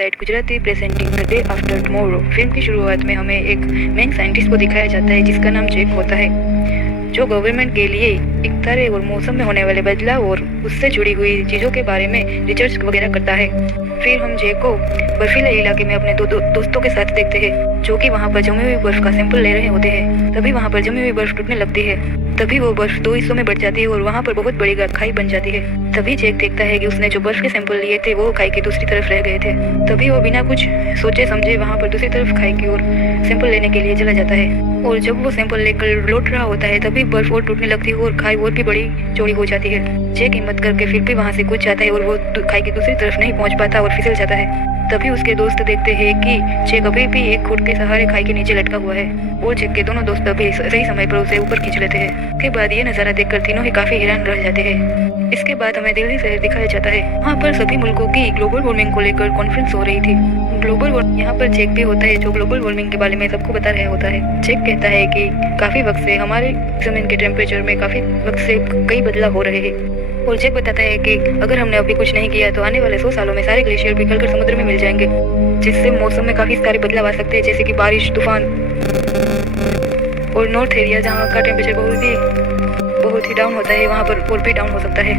Website Gujarati presenting the day after tomorrow. Film की शुरुआत में हमें एक मेन साइंटिस्ट को दिखाया जाता है जिसका नाम जैक होता है, जो गवर्नमेंट के लिए एक तारे और मौसम में होने वाले बदलाव और उससे जुड़ी हुई चीज़ों के बारे में रिसर्च वगैरह करता है। फिर हम जैक को बर्फीले इलाके में अपने दोस्तों के साथ देखते हैं जो कि वहाँ पर जमी हुई बर्फ का सैंपल ले रहे होते हैं। तभी वहाँ पर जमी हुई बर्फ टूटने लगती है। तभी वो बर्फ दो हिस्सों में बढ़ जाती है और वहाँ पर बहुत बड़ी खाई बन जाती है। तभी जैक देखता है कि उसने जो बर्फ के सैंपल लिए थे वो खाई की दूसरी तरफ रह गए थे। तभी वो बिना कुछ सोचे समझे वहाँ पर दूसरी तरफ खाई की ओर सैंपल लेने के लिए चला जाता है। और जब वो सैंपल लेकर लौट रहा होता है तभी बर्फ और टूटने लगती है और खाई और भी बड़ी चौड़ी हो जाती है। जैक हिम्मत करके फिर भी वहाँ से कूद जाता है और वो खाई की दूसरी तरफ नहीं पहुँच पाता और फिसल जाता है। तभी उसके दोस्त देखते हैं कि जैक अभी भी एक खुद के सहारे खाई के नीचे लटका हुआ है और जैक के दोनों दोस्त अभी सही समय पर उसे ऊपर खींच लेते हैं। इसके बाद ये नज़ारा देखकर तीनों ही काफी हैरान रह जाते हैं। इसके बाद हमें दिल्ली शहर दिखाया जाता है। वहाँ पर सभी मुल्कों की ग्लोबल वार्मिंग को लेकर कॉन्फ्रेंस हो रही थी। ग्लोबल वार्मिंग यहाँ पर जैक भी होता है जो ग्लोबल वार्मिंग के बारे में सबको बता रहा होता है। जैक कहता है कि काफी वक्त से हमारे जमीन के टेम्परेचर में काफी वक्त से कई बदलाव हो रहे हैं। और जैक बताता है कि अगर हमने अभी कुछ नहीं किया तो आने वाले 100 सालों में सारे ग्लेशियर पिघलकर समुद्र में मिल जाएंगे, जिससे मौसम में काफी सारे बदलाव आ सकते हैं, जैसे कि बारिश, तूफान। और नॉर्थ एरिया जहाँ का टेम्परेचर बहुत ही डाउन होता है वहाँ पर और भी डाउन हो सकता है।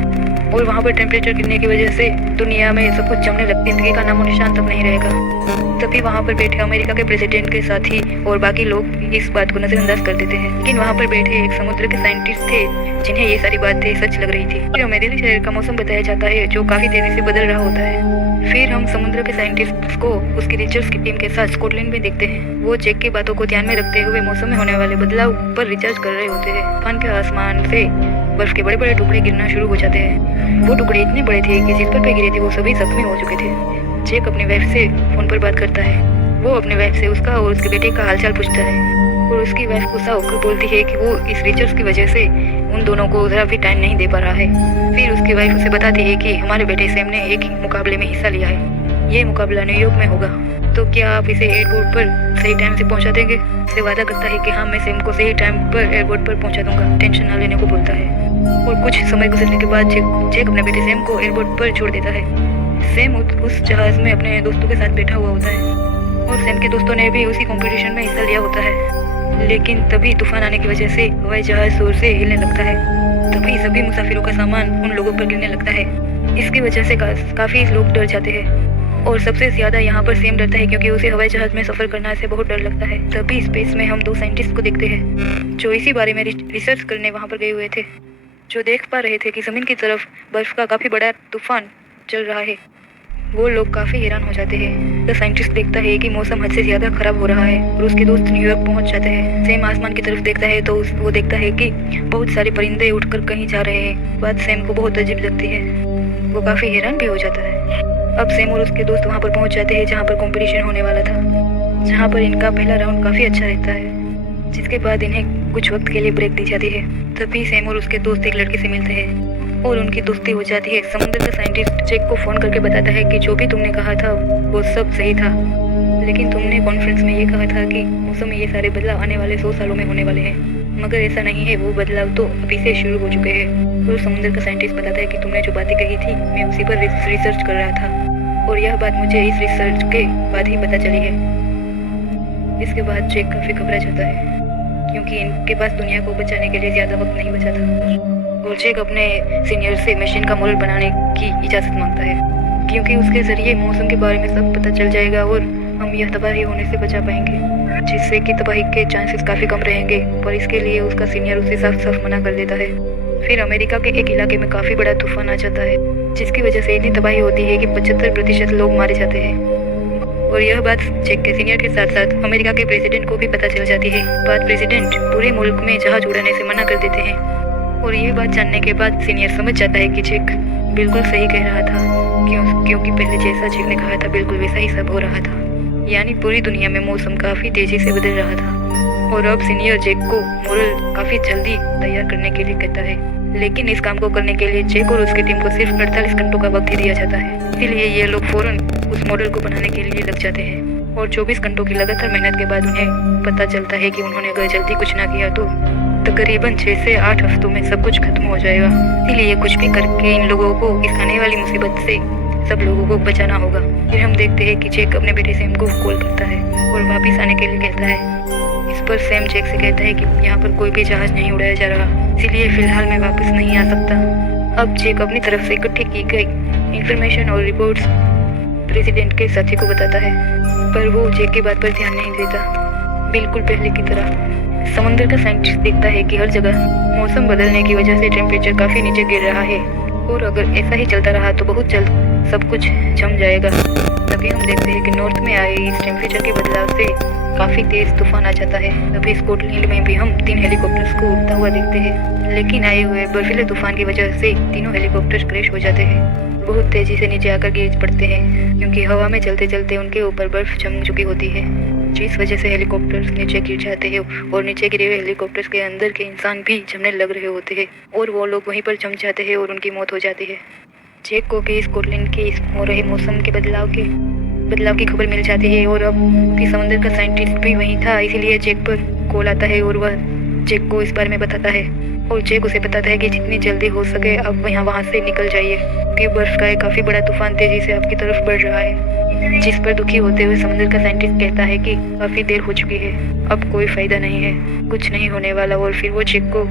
और वहाँ पर टेम्परेचर गिरने की वजह से दुनिया में सब कुछ जमने लग जिंदगी का नामो निशान तक नहीं रहेगा। तभी वहाँ पर बैठे अमेरिका के प्रेसिडेंट के साथी और बाकी लोग इस बात को नजरअंदाज कर देते हैं। लेकिन वहाँ पर बैठे एक समुद्र के साइंटिस्ट थे जिन्हें ये सारी बातें सच लग रही थी। फिर हमें दिल्ली शहर का मौसम बताया जाता है जो काफी तेजी से बदल रहा होता है। फिर हम समुद्र के साइंटिस्ट को उसकी रिसर्च की टीम के साथ स्कॉटलैंड में देखते हैं। वो जैक की बातों को ध्यान में रखते हुए मौसम में होने वाले बदलाव पर रिसर्च कर रहे होते हैं। तूफान के आसमान से बर्फ के बड़े बड़े टुकड़े गिरना शुरू हो जाते हैं। वो टुकड़े इतने बड़े थे कि जिस पर गिरे थे वो सभी जख्मी हो चुके थे। जैक अपनी वाइफ से फोन पर बात करता है। वो अपनी वाइफ से उसका और उसके बेटे का हालचाल पूछता है और उसकी वाइफ गुस्सा होकर बोलती है कि वो इस रिसर्च की वजह से उन दोनों को जरा भी टाइम नहीं दे पा रहा है। फिर उसकी वाइफ उसे बताती है कि हमारे बेटे सैम ने एक मुकाबले में हिस्सा लिया है। ये मुकाबला न्यूयॉर्क में होगा, तो क्या आप इसे एयरपोर्ट पर सही टाइम से पहुंचा देंगे? उसे वादा करता है कि हाँ, मैं सैम को सही टाइम पर एयरपोर्ट पर पहुंचा दूंगा, टेंशन ना लेने को बोलता है। और कुछ समय गुजरने के बाद जैक अपने बेटे सैम को एयरपोर्ट पर छोड़ देता है। सैम उस जहाज में अपने दोस्तों के साथ बैठा हुआ होता है और सैम के दोस्तों ने भी उसी कंपटीशन में हिस्सा लिया होता है। लेकिन तभी तूफान आने की वजह से हवाई जहाज जोर से हिलने लगता है। तभी सभी मुसाफिरों का सामान उन लोगों पर गिरने लगता है। इसकी वजह से काफी लोग डर जाते हैं और सबसे ज्यादा यहाँ पर सैम डरता है क्योंकि उसे हवाई जहाज में सफर करने से बहुत डर लगता है। तभी स्पेस में हम दो साइंटिस्ट को देखते हैं जो इसी बारे में रिसर्च करने वहाँ पर गए हुए थे, जो देख पा रहे थे कि जमीन की तरफ बर्फ का काफी बड़ा तूफान चल रहा है। वो लोग काफी हैरान हो जाते हैं। द साइंटिस्ट देखता है कि मौसम हद से ज्यादा खराब हो रहा है और उसके दोस्त न्यूयॉर्क पहुंच जाते हैं। सैम आसमान की तरफ देखता है तो वो देखता है कि बहुत सारे परिंदे उठकर कहीं जा रहे हैं। बात सैम को बहुत अजीब लगती है। वो काफी हैरान भी हो जाता है। अब सैम और उसके दोस्त वहाँ पर पहुंच जाते हैं जहाँ पर कंपटीशन होने वाला था, जहाँ पर इनका पहला राउंड काफी अच्छा रहता है, जिसके बाद इन्हें कुछ वक्त के लिए ब्रेक दी जाती है। तभी सैम और उसके दोस्त एक लड़के से मिलते हैं और उनकी दोस्ती हो जाती है। समुद्र का साइंटिस्ट जैक को फोन करके बताता है कि जो भी तुमने कहा था वो सब सही था, लेकिन तुमने कॉन्फ्रेंस में ये कहा था कि मौसम में ये सारे बदलाव आने वाले 100 सालों में होने वाले हैं, मगर ऐसा नहीं है। वो बदलाव तो अभी से शुरू हो चुके हैं। और समुद्र का साइंटिस्ट बताता है कि तुमने जो बातें कही थी मैं उसी पर रिसर्च कर रहा था और यह बात मुझे इस रिसर्च के बाद ही पता चली है। इसके बाद जैक काफी घबरा जाता है क्योंकि इनके पास दुनिया को बचाने के लिए ज्यादा वक्त नहीं बचा था। और जैक अपने सीनियर से मशीन का मॉडल बनाने की इजाज़त मांगता है क्योंकि उसके जरिए मौसम के बारे में सब पता चल जाएगा और हम यह तबाही होने से बचा पाएंगे, जिससे कि तबाही के चांसेस काफ़ी कम रहेंगे। पर इसके लिए उसका सीनियर उसे साफ साफ मना कर देता है। फिर अमेरिका के एक इलाके में काफ़ी बड़ा तूफान आ जाता है, जिसकी वजह से इतनी तबाही होती है कि 75% लोग मारे जाते हैं। और यह बात जैक के सीनियर के साथ साथ अमेरिका के प्रेसिडेंट को भी पता चल जाती है। बाद प्रेसिडेंट पूरे मुल्क में जहाज उड़ाने से मना कर देते हैं और ये बात जानने के बाद सीनियर समझ जाता है कि जैक बिल्कुल सही कह रहा था, क्योंकि पहले जैसा जैक ने कहा था बिल्कुल वैसा ही सब हो रहा था। यानी पूरी दुनिया में मौसम काफ़ी तेजी से बदल रहा था। और अब सीनियर जैक को मॉडल काफ़ी जल्दी तैयार करने के लिए कहता है, लेकिन इस काम को करने के लिए जैक और उसकी टीम को सिर्फ 48 घंटों का वक्त ही दिया जाता है। इसीलिए ये लोग फौरन उस मॉडल को बनाने के लिए लग जाते हैं और 24 घंटों की लगातार मेहनत के बाद उन्हें पता चलता है कि उन्होंने अगर जल्दी कुछ ना किया तो तकरीबन 6 से 8 हफ्तों में सब कुछ खत्म हो जाएगा। इसीलिए कुछ भी करके इन लोगों को इस आने वाली मुसीबत से सब लोगों को बचाना होगा। फिर हम देखते हैं कि जैक अपने बेटे सैम को कॉल करता है और वापस आने के लिए कहता है। इस पर सैम जैक से कहता है कि यहाँ पर कोई भी जहाज नहीं उड़ाया जा रहा, इसीलिए फिलहाल मैं वापस नहीं आ सकता। अब जैक अपनी तरफ से इकट्ठी की गई इंफॉर्मेशन और रिपोर्ट्स प्रेसिडेंट के साथी को बताता है, पर वो जैक की बात पर ध्यान नहीं देता। बिल्कुल पहले की तरह समुद्र का साइंटिस्ट देखता है कि हर जगह मौसम बदलने की वजह से टेम्परेचर काफ़ी नीचे गिर रहा है और अगर ऐसा ही चलता रहा तो बहुत जल्द सब कुछ जम जाएगा। तभी हम देखते हैं कि नॉर्थ में आए इस टेम्परेचर के बदलाव से काफ़ी तेज तूफान आ जाता है। तभी स्कॉटलैंड में भी हम 3 हेलीकॉप्टर्स को उड़ता हुआ देखते हैं, लेकिन आए हुए बर्फीले तूफान की वजह से तीनों हेलीकॉप्टर्स क्रैश हो जाते हैं, बहुत तेजी से नीचे आकर गिर पड़ते हैं, क्योंकि हवा में चलते चलते उनके ऊपर बर्फ जम चुकी होती है, जिस वजह से हेलीकॉप्टर्स नीचे गिर जाते हैं और नीचे गिरे हुए हेलीकॉप्टर्स के अंदर के इंसान भी जमने लग रहे होते हैं और वो लोग वहीं पर जम जाते हैं और उनकी मौत हो जाती है। जैक को भी स्कॉटलैंड के इस हो रहे मौसम के बदलाव की खबर मिल जाती है और अब कि समुद्र का साइंटिस्ट भी वहीं था, इसीलिए जैक पर कॉल आता है और वह जैक को इस बारे में बताता है और जैक उसे बताता है कि जितनी जल्दी हो सके अब वहाँ से निकल जाइए, क्योंकि बर्फ का एक काफ़ी बड़ा तूफान तेजी से आपकी तरफ बढ़ रहा है। जिस पर दुखी होते हुए समुद्र का साइंटिस्ट कहता है कि काफ़ी देर हो चुकी है, अब कोई फायदा नहीं है, कुछ नहीं होने वाला, और फिर वो जैक को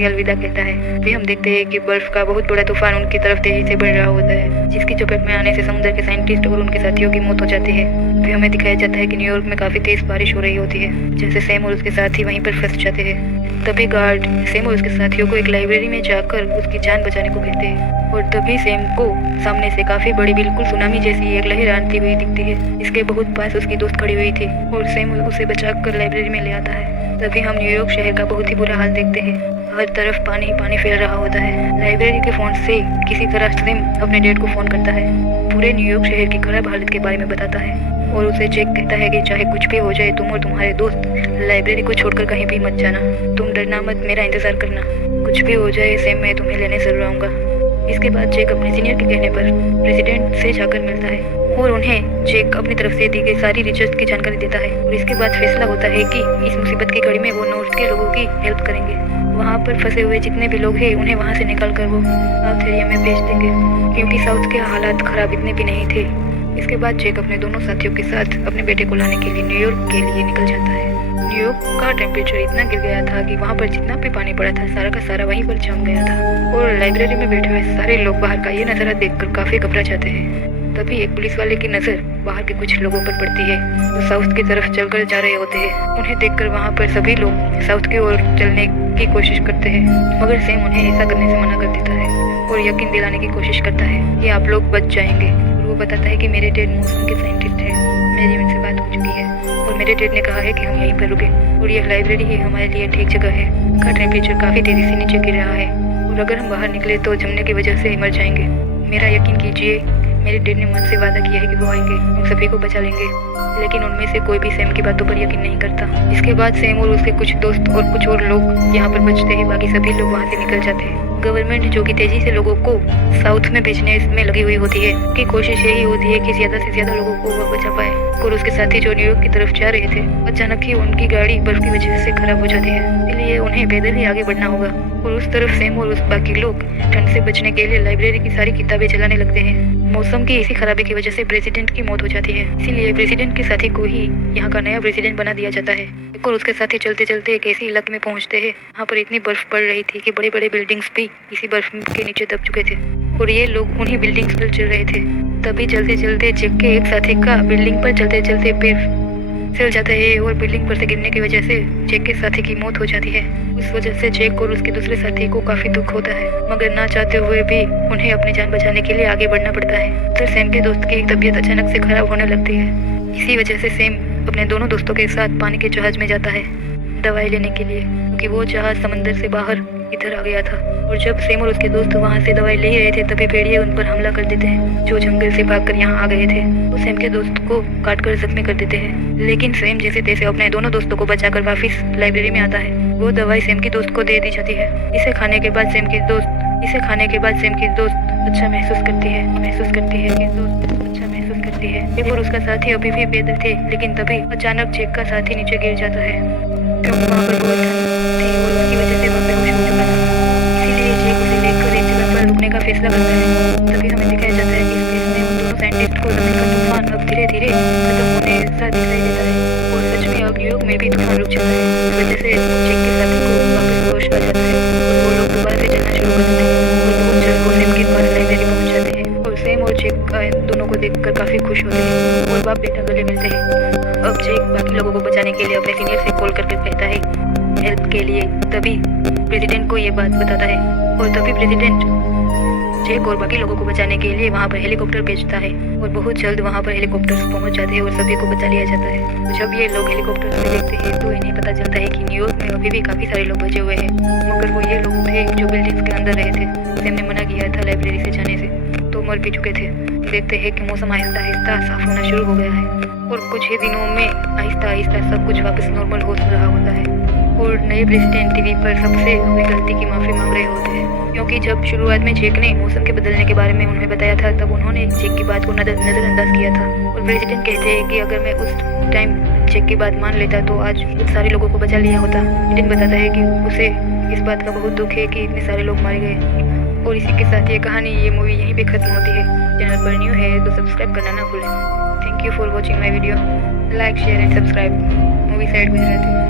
अलविदा कहता है। फिर हम देखते हैं कि बर्फ का बहुत बड़ा तूफान उनकी तरफ तेजी से बढ़ रहा होता है, जिसकी चपेट में आने से समुद्र के साइंटिस्ट और उनके साथियों की मौत हो जाती है। फिर हमें दिखाया जाता है कि न्यूयॉर्क में काफ़ी तेज बारिश हो रही होती है, जैसे सैम और उसके साथी वहीं पर फंस जाते हैं। तभी गार्ड सैम और उसके साथियों को एक लाइब्रेरी में जाकर उसकी जान बचाने को कहते हैं और तभी सैम को सामने से काफ़ी बड़ी बिल्कुल सुनामी जैसी एक लहर आती हुई दिखती है, इसके बहुत पास उसकी दोस्त खड़ी हुई थी और सैम उसे बचाकर लाइब्रेरी में ले आता है। तभी हम न्यूयॉर्क शहर का बहुत ही बुरा हाल देखते हैं, हर तरफ पानी ही पानी फैल रहा होता है। लाइब्रेरी के फोन से किसी तरह सैम अपने डैड को फ़ोन करता है, पूरे न्यूयॉर्क शहर की खराब हालत के बारे में बताता है और उसे जैक कहता है कि चाहे कुछ भी हो जाए तुम और तुम्हारे दोस्त लाइब्रेरी को छोड़कर कहीं भी मत जाना, तुम डरना मत, मेरा इंतज़ार करना, कुछ भी हो जाए सैम मैं तुम्हें लेने जरूर आऊँगा। इसके बाद जैक अपने सीनियर के कहने पर प्रेसिडेंट से जाकर मिलता है और उन्हें जैक अपनी तरफ से दी गई सारी रिसर्च की जानकारी देता है और इसके बाद फैसला होता है कि इस मुसीबत की घड़ी में वो नॉर्थ के लोगों की हेल्प करेंगे। वहाँ पर फंसे हुए जितने भी लोग हैं उन्हें वहाँ से निकाल कर वो साउथ एरिया में भेज देंगे, क्योंकि साउथ के हालात खराब इतने भी नहीं थे। इसके बाद जैक अपने दोनों साथियों के साथ अपने बेटे को लाने के लिए न्यूयॉर्क के लिए निकल जाता है। न्यूयॉर्क का टेम्परेचर इतना गिर गया था कि वहाँ पर जितना भी पानी पड़ा था सारा का सारा वहीं पर जम गया था और लाइब्रेरी में बैठे हुए सारे लोग बाहर का ये नज़ारा देखकर काफ़ी घबरा जाते हैं। तभी एक पुलिस वाले की नज़र बाहर के कुछ लोगों पर पड़ती है जो साउथ की तरफ चलकर जा रहे होते हैं। उन्हें देखकर वहाँ पर सभी लोग साउथ की ओर चलने की कोशिश करते हैं, मगर सैम उन्हें ऐसा करने से मना कर देता है और यकीन दिलाने की कोशिश करता है कि आप लोग बच जाएंगे। और वो बताता है कि मेरे डैड मौसम के साइंटिस्ट हैं, मेरी उनसे बात हो चुकी है और मेरे डैड ने कहा है कि हम यहीं पर रुके और यह लाइब्रेरी ही हमारे लिए ठीक जगह है। का टेम्परेचर काफ़ी तेज़ी से नीचे गिर रहा है और अगर हम बाहर निकले तो जमने की वजह से मर जाएंगे। मेरा यकीन कीजिए, मेरे डैड ने मुझसे वादा किया है कि वो आएंगे, हम सभी को बचा लेंगे, लेकिन उनमें से कोई भी सैम की बातों पर यकीन नहीं करता। इसके बाद सैम और उसके कुछ दोस्त और कुछ और लोग यहाँ पर बचते हैं, बाकी सभी लोग वहाँ से निकल जाते हैं। गवर्नमेंट जो कि तेजी से लोगों को साउथ में भेजने में लगी हुई होती है, की कोशिश यही होती है कि ज़्यादा से ज़्यादा लोगों को वो बचा पाए। और उसके साथी जो न्यूयॉर्क की तरफ जा रहे थे, अचानक ही उनकी गाड़ी बर्फ की वजह से खराब हो जाती है, इसलिए उन्हें पैदल ही आगे बढ़ना होगा। और उस तरफ सैम और उस बाकी लोग ठंड से बचने के लिए लाइब्रेरी की सारी किताबें चलाने लगते हैं। मौसम की इसी खराबी की वजह से प्रेसिडेंट की मौत हो जाती है, इसीलिए प्रेसिडेंट के साथी को ही यहाँ का नया प्रेसिडेंट बना दिया जाता है। और उसके साथी चलते चलते एक ऐसे इलाके में पहुँचते हैं वहाँ पर इतनी बर्फ पड़ रही थी कि बड़े बड़े बिल्डिंग्स भी इसी बर्फ के नीचे दब चुके थे और ये लोग उन्हीं बिल्डिंग्स पर चल रहे थे। तभी चलते चलते जैक के एक साथी का बिल्डिंग पर चलते चलते पैर फिसल जाता है और बिल्डिंग पर से गिरने की वजह से जैक के साथी की मौत हो जाती है। उस वजह से जैक और उसके दूसरे साथी को काफी दुख होता है, मगर ना चाहते हुए भी उन्हें अपनी जान बचाने के लिए आगे बढ़ना पड़ता है। तो सैम के दोस्त की तबीयत अचानक से खराब होने लगती है, इसी वजह से सैम अपने दोनों दोस्तों के साथ पानी के जहाज में जाता है दवाई लेने के लिए, क्योंकि वो जहाज समंदर से बाहर इधर आ गया था। और जब सैम और उसके दोस्त वहाँ से दवाई ले रहे थे तभी भेड़िए उन पर हमला कर देते हैं जो जंगल से भागकर यहाँ आ गए थे। वो सैम के दोस्त को काटकर जख्मी कर देते हैं, लेकिन सैम जैसे तैसे अपने दोनों दोस्तों को बचाकर वापस लाइब्रेरी में आता है। वो दवाई सैम के दोस्त को दे दी जाती है। इसे खाने के बाद सैम की दोस्त अच्छा महसूस करती है और उसका साथी अभी भी पैदल थे, लेकिन तभी अचानक जैक का साथी नीचे गिर जाता है क्योंकि वहाँ पर बहुत ठंड थी और उसकी वजह से वहाँ बेहोश हो चुका था। इसीलिए जैक उसे लेकर एक जगह पर रुकने का फैसला करता है। तभी हमें दिखाया जाता है कि इसने उन दोनों रात को ज़मीन का तूफान अब धीरे धीरे खत्म होने सा दिखाई देता है और सच में अब न्यूयॉर्क में भी तूफान रुक जाता है। इस वजह से जैक के साथी को वापस होश आ जाता है और वो लोग दोबारा से चलना शुरू कर देते हैं और बहुत जल्द वो सैम के पास लाइब्रेरी पहुंच जाते हैं और सैम और जैक दोनों को देखकर काफ़ी खुश होते हैं और बाप बेटा गले मिलते हैं। अब जैक बाकी लोगों को बचाने के लिए अपने सीनियर से कॉल करके कहता है हेल्प के लिए। तभी प्रेसिडेंट को ये बात बताता है और तभी प्रेसिडेंट जैक और बाकी लोगों को बचाने के लिए वहाँ पर हेलीकॉप्टर भेजता है और बहुत जल्द वहाँ पर हेलीकॉप्टर्स पहुँच जाते हैं और सभी को बचा लिया जाता है। तो जब ये लोग हेलीकॉप्टर से देखते हैं तो इन्हें पता चलता है कि न्यूयॉर्क में अभी भी काफ़ी सारे लोग बचे हुए हैं, मगर वो ये लोग थे जो बिल्डिंग्स के अंदर रहे थे। सैम ने मना किया था लाइब्रेरी से जाने से, तो मर भी चुके थे। देखते हैं कि मौसम आहिस्ता आहिस्ता साफ होना शुरू हो गया है और कुछ ही दिनों में आहिस्ता आहिस्ता सब कुछ वापस नॉर्मल हो रहा होता है और नए प्रेसिडेंट टीवी पर सबसे अपनी गलती की माफ़ी मांग रहे होते हैं, क्योंकि जब शुरुआत में जैक ने मौसम के बदलने के बारे में उन्हें बताया था तब उन्होंने जैक की बात को नज़रअंदाज किया था और प्रेसिडेंट कहते हैं कि अगर मैं उस टाइम जैक की बात मान लेता तो आज बहुत सारे लोगों को बचा लिया होता। प्रेसिडेंट बताता है कि उसे इस बात का बहुत दुख है कि इतने सारे लोग मारे गए। और इसी के साथ ये कहानी, ये मूवी यहीं पे ख़त्म होती है। चैनल पर न्यू है तो सब्सक्राइब करना ना भूलें। Thank you for watching my video. Like share and subscribe. Movie side Gujarati.